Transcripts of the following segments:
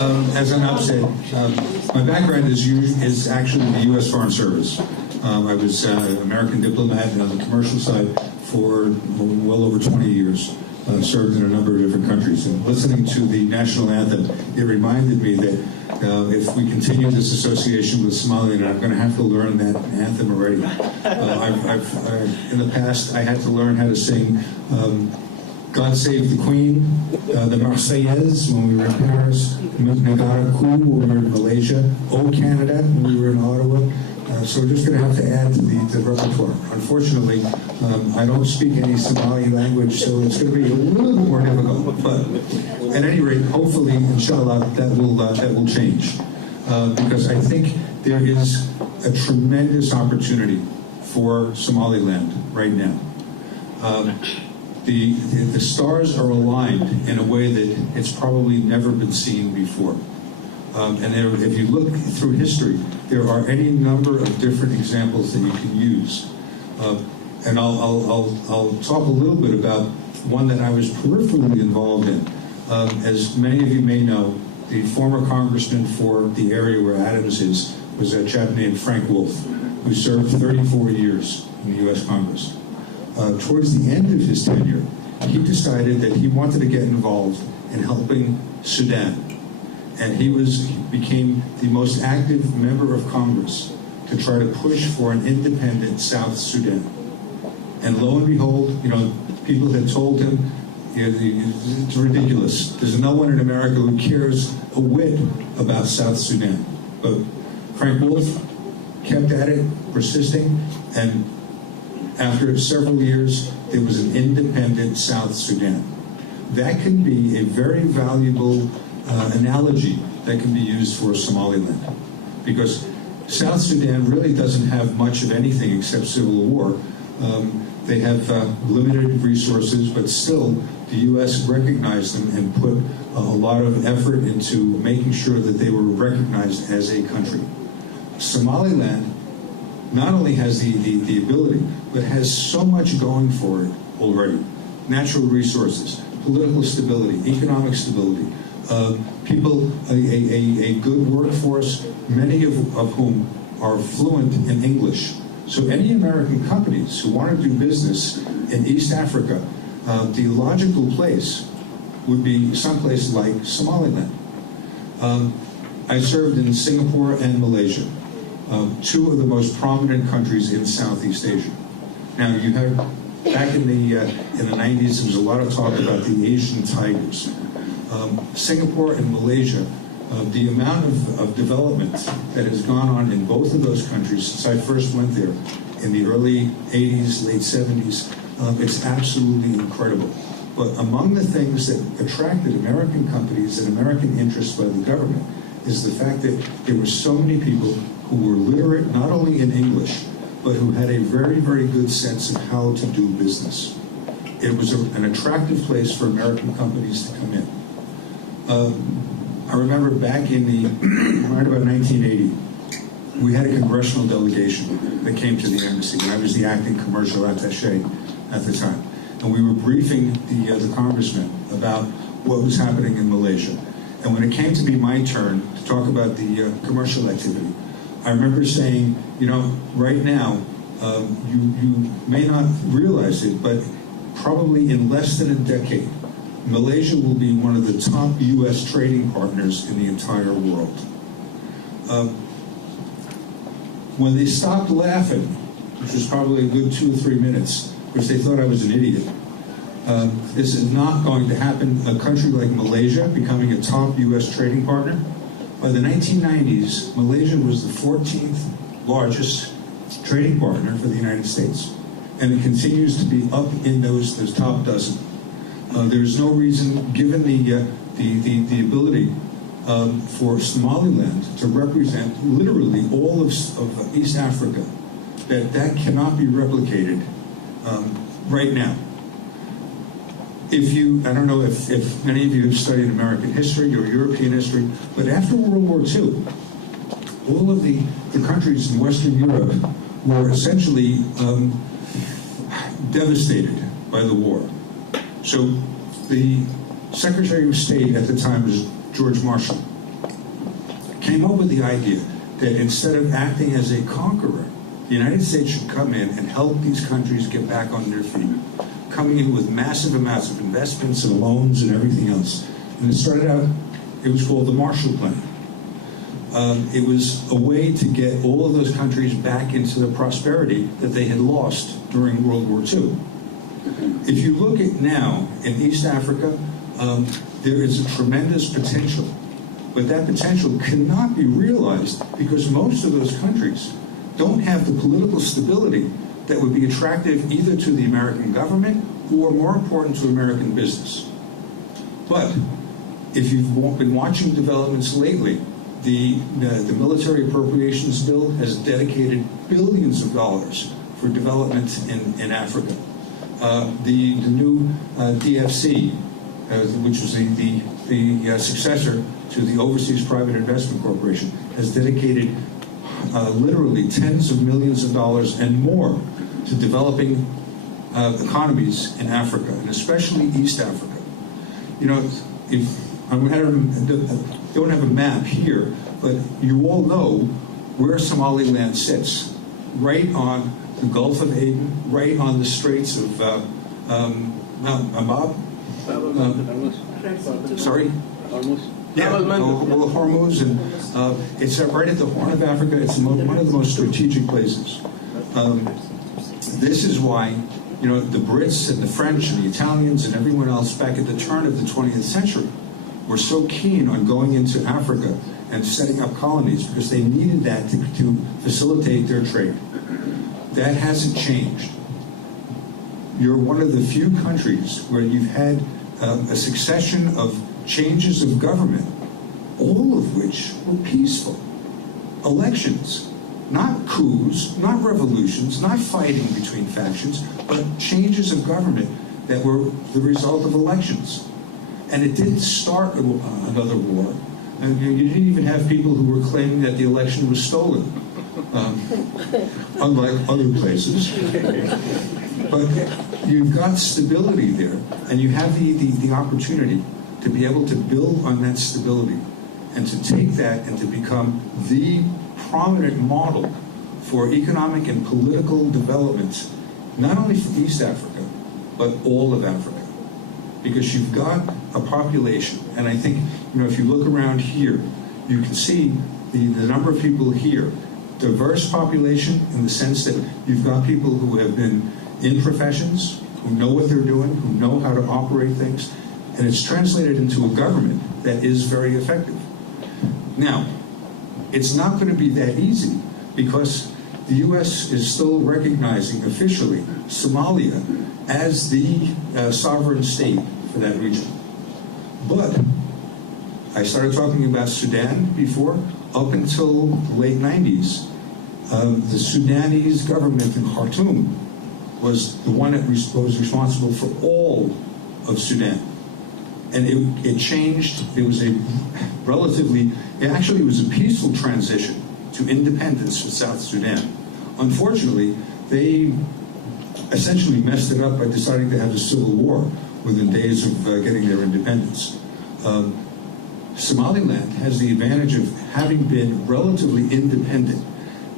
As an upset, my background is actually the U.S. Foreign Service. I was an American diplomat on the commercial side for well over 20 years, served in a number of different countries. And listening to the national anthem, it reminded me that if we continue this association with Somaliland, I'm going to have to learn that anthem already. In the past, I had to learn how to sing God Save the Queen, the Marseillaise when we were in Paris, Negara Ku when we were in Malaysia, O Canada when we were in Ottawa. So we're just going to have to add to the repertoire. Unfortunately, I don't speak any Somali language, so it's going to be a little bit more difficult. But at any rate, hopefully, inshallah, that will change. Because I think there is a tremendous opportunity for Somaliland right now. The stars are aligned in a way that it's probably never been seen before. If you look through history, there are any number of different examples that you can use. And I'll talk a little bit about one that I was peripherally involved in. As many of you may know, the former congressman for the area where Adams is was a chap named Frank Wolf, who served 34 years in the U.S. Congress. Towards the end of his tenure, he decided that he wanted to get involved in helping Sudan. And he became the most active member of Congress to try to push for an independent South Sudan. And lo and behold, people had told him, it's ridiculous. There's no one in America who cares a whit about South Sudan. But Frank Wolf kept at it, persisting, and after several years, there was an independent South Sudan. That can be a very valuable analogy that can be used for Somaliland, because South Sudan really doesn't have much of anything except civil war. They have limited resources, but still the U.S. recognized them and put a lot of effort into making sure that they were recognized as a country. Somaliland not only has the ability, but has so much going for it already. Natural resources, political stability, economic stability, people, a good workforce, many of whom are fluent in English. So any American companies who want to do business in East Africa, the logical place would be someplace like Somaliland. I served in Singapore and Malaysia, two of the most prominent countries in Southeast Asia. Now, you have, back in the 90s, there was a lot of talk about the Asian tigers. Singapore and Malaysia, the amount of development that has gone on in both of those countries since I first went there in the early 80s, late 70s, it's absolutely incredible. But among the things that attracted American companies and American interests by the government is the fact that there were so many people who were literate not only in English, but who had a very, very good sense of how to do business. It was an attractive place for American companies to come in. I remember back in right about 1980, we had a congressional delegation that came to the embassy, and I was the acting commercial attaché at the time. And we were briefing the congressman about what was happening in Malaysia. And when it came to be my turn to talk about the commercial activity, I remember saying, right now, you may not realize it, but probably in less than a decade, Malaysia will be one of the top U.S. trading partners in the entire world. When they stopped laughing, which was probably a good 2 or 3 minutes, which they thought I was an idiot, this is not going to happen. A country like Malaysia becoming a top U.S. trading partner. By the 1990s, Malaysia was the 14th largest trading partner for the United States. And it continues to be up in those top dozen. There's no reason, given the ability for Somaliland to represent literally all of East Africa, that cannot be replicated right now. I don't know if many of you have studied American history or European history, but after World War II, all of the countries in Western Europe were essentially devastated by the war. So the Secretary of State at the time was George Marshall. came up with the idea that instead of acting as a conqueror, the United States should come in and help these countries get back on their feet, coming in with massive amounts of investments and loans and everything else. And it started out, it was called the Marshall Plan. It was a way to get all of those countries back into the prosperity that they had lost during World War II. If you look at now in East Africa, there is a tremendous potential, but that potential cannot be realized because most of those countries don't have the political stability that would be attractive either to the American government or, more important, to American business. But if you've been watching developments lately, the military appropriations bill has dedicated billions of dollars for development in Africa. The new DFC, which was the successor to the Overseas Private Investment Corporation, has dedicated literally tens of millions of dollars and more to developing economies in Africa, and especially East Africa. You know, if I don't have a map here, but you all know where Somaliland sits, right on the Gulf of Aden, right on the Straits of Abab. Sorry? Yeah, well, Hormuz, and it's right at the Horn of Africa. It's one of the most strategic places. This is why, you know, the Brits and the French and the Italians and everyone else back at the turn of the 20th century were so keen on going into Africa and setting up colonies because they needed that to facilitate their trade. That hasn't changed. You're one of the few countries where you've had a succession of changes of government, all of which were peaceful. Elections, not coups, not revolutions, not fighting between factions, but changes of government that were the result of elections. And it didn't start another war. And you didn't even have people who were claiming that the election was stolen, unlike other places. But you've got stability there, and you have the opportunity to be able to build on that stability and to take that and to become the prominent model for economic and political developments, not only for East Africa, but all of Africa. Because you've got a population, and I think, you know, if you look around here, you can see the number of people here, diverse population in the sense that you've got people who have been in professions, who know what they're doing, who know how to operate things, and it's translated into a government that is very effective. Now, it's not going to be that easy because the U.S. is still recognizing officially Somalia as the sovereign state for that region. But I started talking about Sudan before. Up until the late 90s, the Sudanese government in Khartoum was the one that was responsible for all of Sudan. And it changed. It was it was a peaceful transition to independence for South Sudan. Unfortunately, they essentially messed it up by deciding to have a civil war within days of getting their independence. Somaliland has the advantage of having been relatively independent,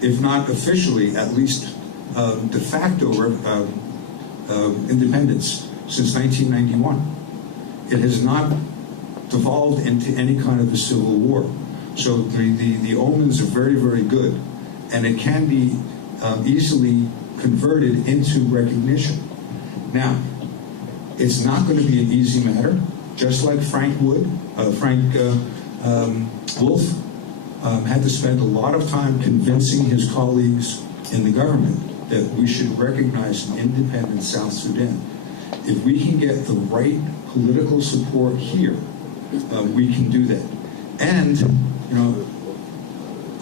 if not officially, at least de facto independence since 1991. It has not devolved into any kind of a civil war. So the omens are very, very good, and it can be easily converted into recognition. Now, it's not going to be an easy matter, just like Frank Wolf had to spend a lot of time convincing his colleagues in the government that we should recognize an independent South Sudan. If we can get the right political support here, we can do that. And, you know,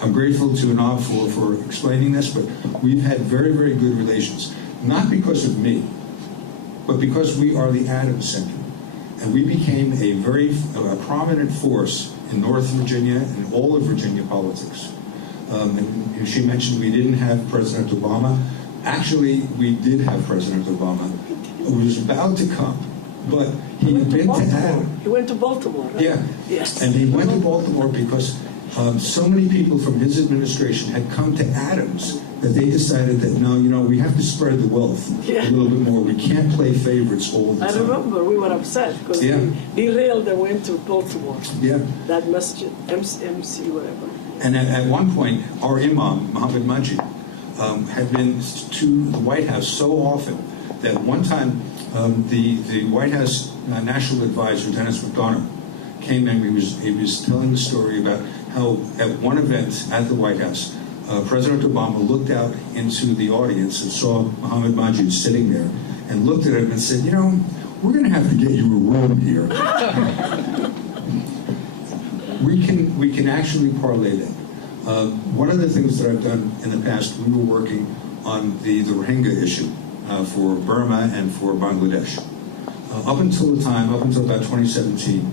I'm grateful to Anab for explaining this, but we've had very, very good relations, not because of me, but because we are the Adams Center. And we became a very prominent force in North Virginia and all of Virginia politics. And she mentioned we didn't have President Obama. Actually, we did have President Obama. It was about to come, but he had been to Adams. He went to Baltimore, right? Yeah. Yes. And he went to Baltimore because So many people from his administration had come to Adams that they decided that, no, we have to spread the wealth a little bit more. We can't play favorites all the time. I remember we were upset because we derailed and went to Baltimore. Yeah. That masjid, MC, whatever. And at one point, our imam, Muhammad Majid, had been to the White House so often that one time the White House National Advisor, Dennis McDonough, came in. He was telling the story about how at one event at the White House, President Obama looked out into the audience and saw Muhammad Majid sitting there and looked at him and said, we're going to have to get you a room here. we can actually parlay that. One of the things that I've done in the past, we were working on the Rohingya issue for Burma and for Bangladesh. Up until about 2017,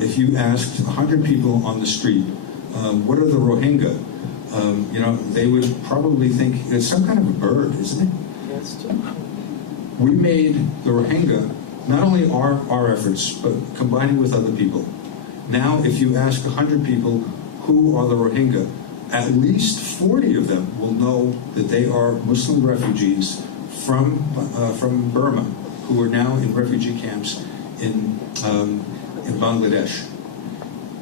if you asked 100 people on the street, what are the Rohingya? They would probably think it's some kind of a bird, isn't it? Yes, too. We made the Rohingya not only our efforts, but combining with other people. Now, if you ask 100 people who are the Rohingya, at least 40 of them will know that they are Muslim refugees from Burma, who are now in refugee camps in Bangladesh.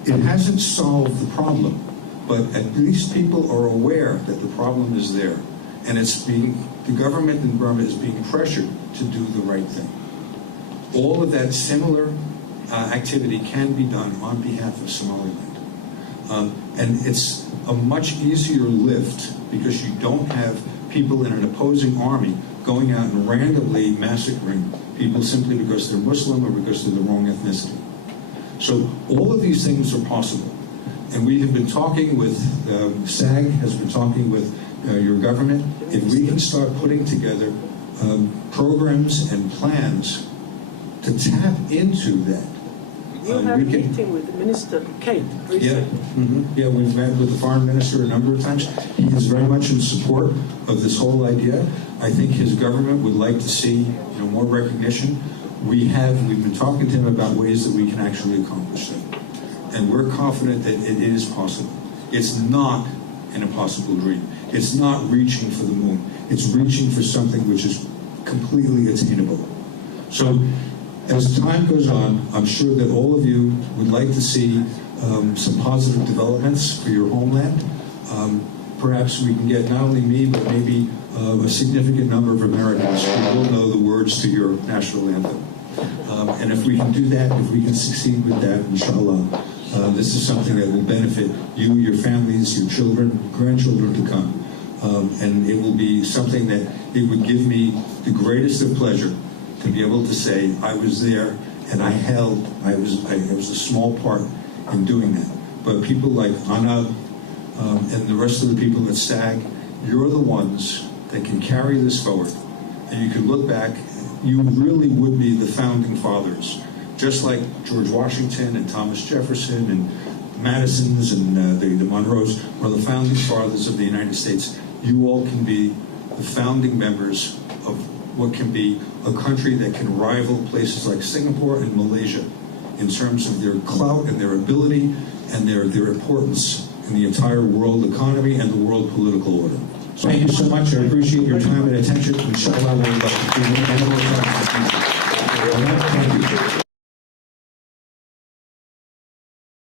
It hasn't solved the problem, but at least people are aware that the problem is there, and the government in Burma is being pressured to do the right thing. All of that similar activity can be done on behalf of Somaliland. And it's a much easier lift because you don't have people in an opposing army going out and randomly massacring people simply because they're Muslim or because they're the wrong ethnicity. So all of these things are possible. And we have been talking with, SAG has been talking with your government. If we can start putting together programs and plans to tap into that. You had a meeting with Minister Kate recently. Yeah, yeah, we've met with the foreign minister a number of times. He is very much in support of this whole idea. I think his government would like to see more recognition. We've been talking to him about ways that we can actually accomplish that. And we're confident that it is possible. It's not an impossible dream. It's not reaching for the moon. It's reaching for something which is completely attainable. So as time goes on, I'm sure that all of you would like to see some positive developments for your homeland. Perhaps we can get not only me, but maybe a significant number of Americans who will know the words to your national anthem. And if we can do that, if we can succeed with that, inshallah, this is something that will benefit you, your families, your children, grandchildren to come. And it will be something that it would give me the greatest of pleasure to be able to say I was there and I was a small part in doing that. But people like Anna and the rest of the people at SAG, you're the ones that can carry this forward. And you can look back, you really would be the founding fathers, just like George Washington and Thomas Jefferson and Madison's and the Monroes are the founding fathers of the United States. You all can be the founding members of what can be a country that can rival places like Singapore and Malaysia in terms of their clout and their ability and their importance in the entire world economy and the world political order. So thank you so much. I appreciate your time and attention. Inshallah, we'll do more times in the future. Thank you.